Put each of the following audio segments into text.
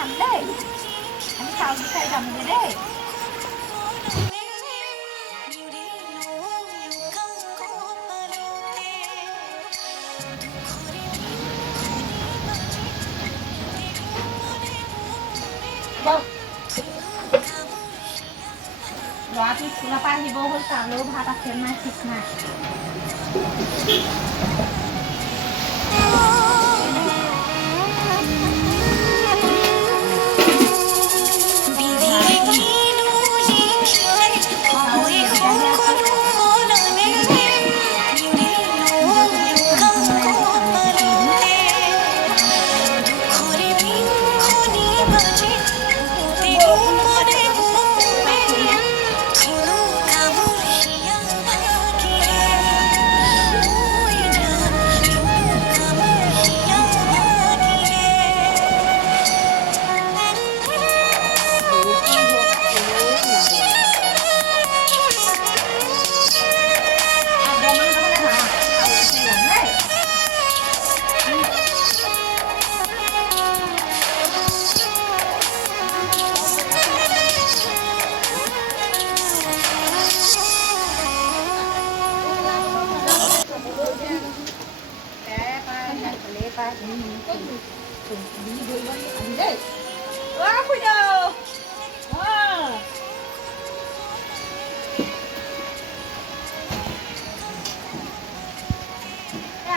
খাম দেই আমি চাউল বিচাৰি যামগৈ দেই ল'ৰাটো স্কুলৰ পৰা আহিব হ'ল তালৈও ভাত আছে নাই ঠিক নাই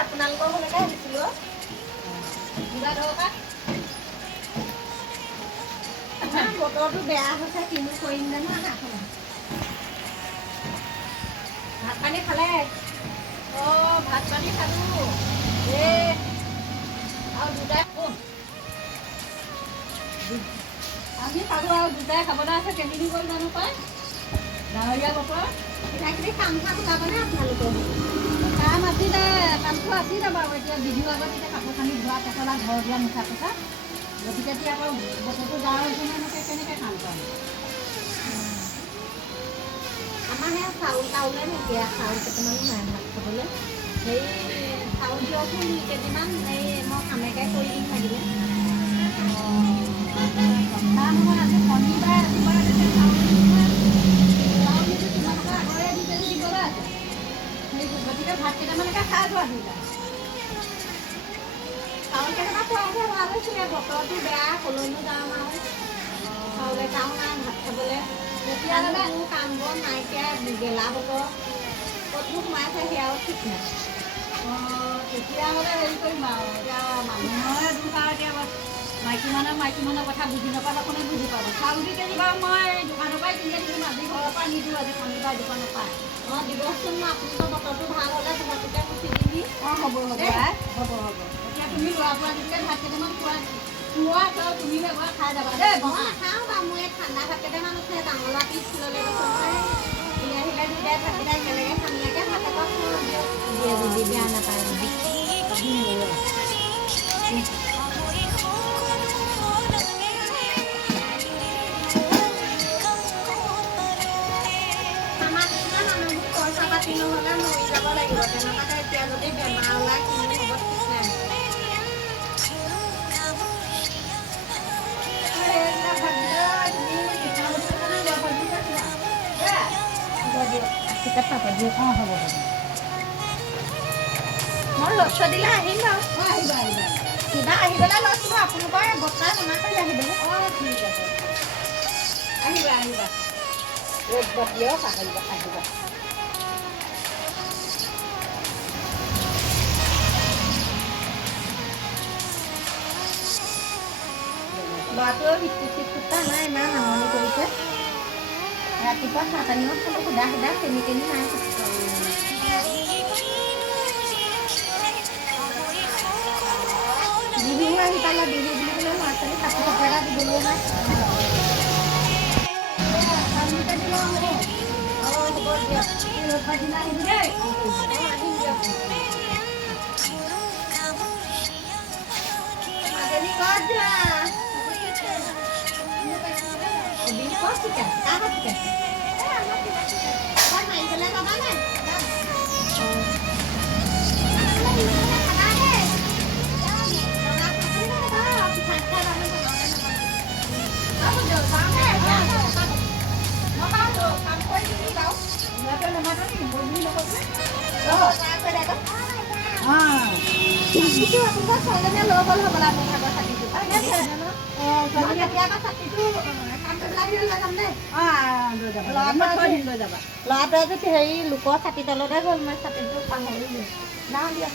আপোনালোকৰ ঘৰলৈকে আহিছিলোঁ বতৰটো বেয়া হৈছে কিনো কৰিম জানো ভাত পানী খালে ভাত পানী খালোঁ আৰু দুটাই আমি খালোঁ আৰু দুটাই খাবলৈ আছে কেনেকৈ গ'ল জানো পাই ডাৱৰীয়া বতৰ কিবাকিবি কাম চাম ওলাবনে আপোনালোকৰ কাম আছিলে কামটো আছিলে বাৰু এতিয়া বিহুৰ আগত এতিয়া কাপোৰ কানি ধোৱা পচলা ঘৰ দুৱাৰ মুঠা পোচা গতিকে এতিয়া আকৌ বতৰটো ডাৱৰ হৈছে এনেকৈ কেনেকৈ কাম কৰিম আমাৰ সেয়া চাউল তাউলে নাইকিয়া চাউল কেইটামানো নাই ভাত খাবলৈ সেই চাউল দিয়কচোন কেইদিনমান এই মই কামেকে কৰি দিম লাগিলে নহয় আজি শনিবাৰ ৰাতিপুৱা চাউল তোমালোকৰ আগৰে দি যদি দিবলৈ আছে সেই গতিকে ভাত কেইটামানকে খাই যোৱা দুইটা চাউল কেইটামান খোৱা হ'লে ভাল হৈছিলে বতৰটো বেয়া কলৈনো যাম আৰু চাউলে কাও নাই ভাত খাবলৈ তেতিয়াহ'লে মোৰ কাম বন নাইকিয়া গেলা বতৰ ক'তনো সোমাইছে সেয়াও ঠিক নাই তেতিয়াহ'লে হেৰি কৰিম আৰু এতিয়া মানুহৰে দুখ আৰু এতিয়া মাইকী মানুহৰ কথা বুজি নাপালে কোনে বুজি পাব চাউল দি কেজি বাৰু মই দোকানৰ পৰাই কিনি আনিম আজি ঘৰৰ পৰা নিদিওঁ আজি শনিবাৰ দোকানৰ পৰা দিবচোন মই আপোনালোকৰ বতৰটো ভাল হ'লে তোমালোকে গুচি দিবি হ'ব এতিয়া তুমি ল'ৰা ছোৱালীকে ভাত কেইটামান খোৱা তুমি এবাৰ খাই যাবা দেই মই নাখাওঁ বাৰু মই ঠাণ্ডা ভাত কেইটামান আছে ডাঙৰ ল'ৰা স্কুললৈ গৈছে আহিলে দুটাই ভাতকেইটা একেলগে ঠাণ্ডাকৈ ভাত এপাক দিয়ে যদি বেয়া নাপায় পইচা পাতি নহ'লে মৰি যাব লাগিব তেনেকুৱাতে এতিয়া যদি বেমাৰ ওলাই কিনি হ'ব ঠিক নাই মই লক্ষ্য দিলে আহিম বাৰু আহিবা কিবা আহিবলৈ লৈছিলোঁ আপোনালোকৰ বস্তা বনাই কৰি আহিবলৈ ঠিক আছে আহিবা ৰ'দ দিয়ক আহিবা ল'ৰাটোৱে বিস্কুট নাই ইমান আমনি কৰিছে ৰাতিপুৱা চাহ পানীও খালোঁ সুধা চেনি নাই বিহু আহি পালে বিহু বুলি ক'লে ল'ৰা ছোৱালী কাপোৰ এটা দিবলৈও নাই ছোৱালীজনীয়ে লৈ গ'ল হ'বলা মোৰ ভাগৰ ছাতিটো। ল'ৰাটোৱে যদি হেৰি লোকৰ ছাতি তলতে গ'ল মই ছাতিটো পাহৰিলোঁ। নাও দিয়া।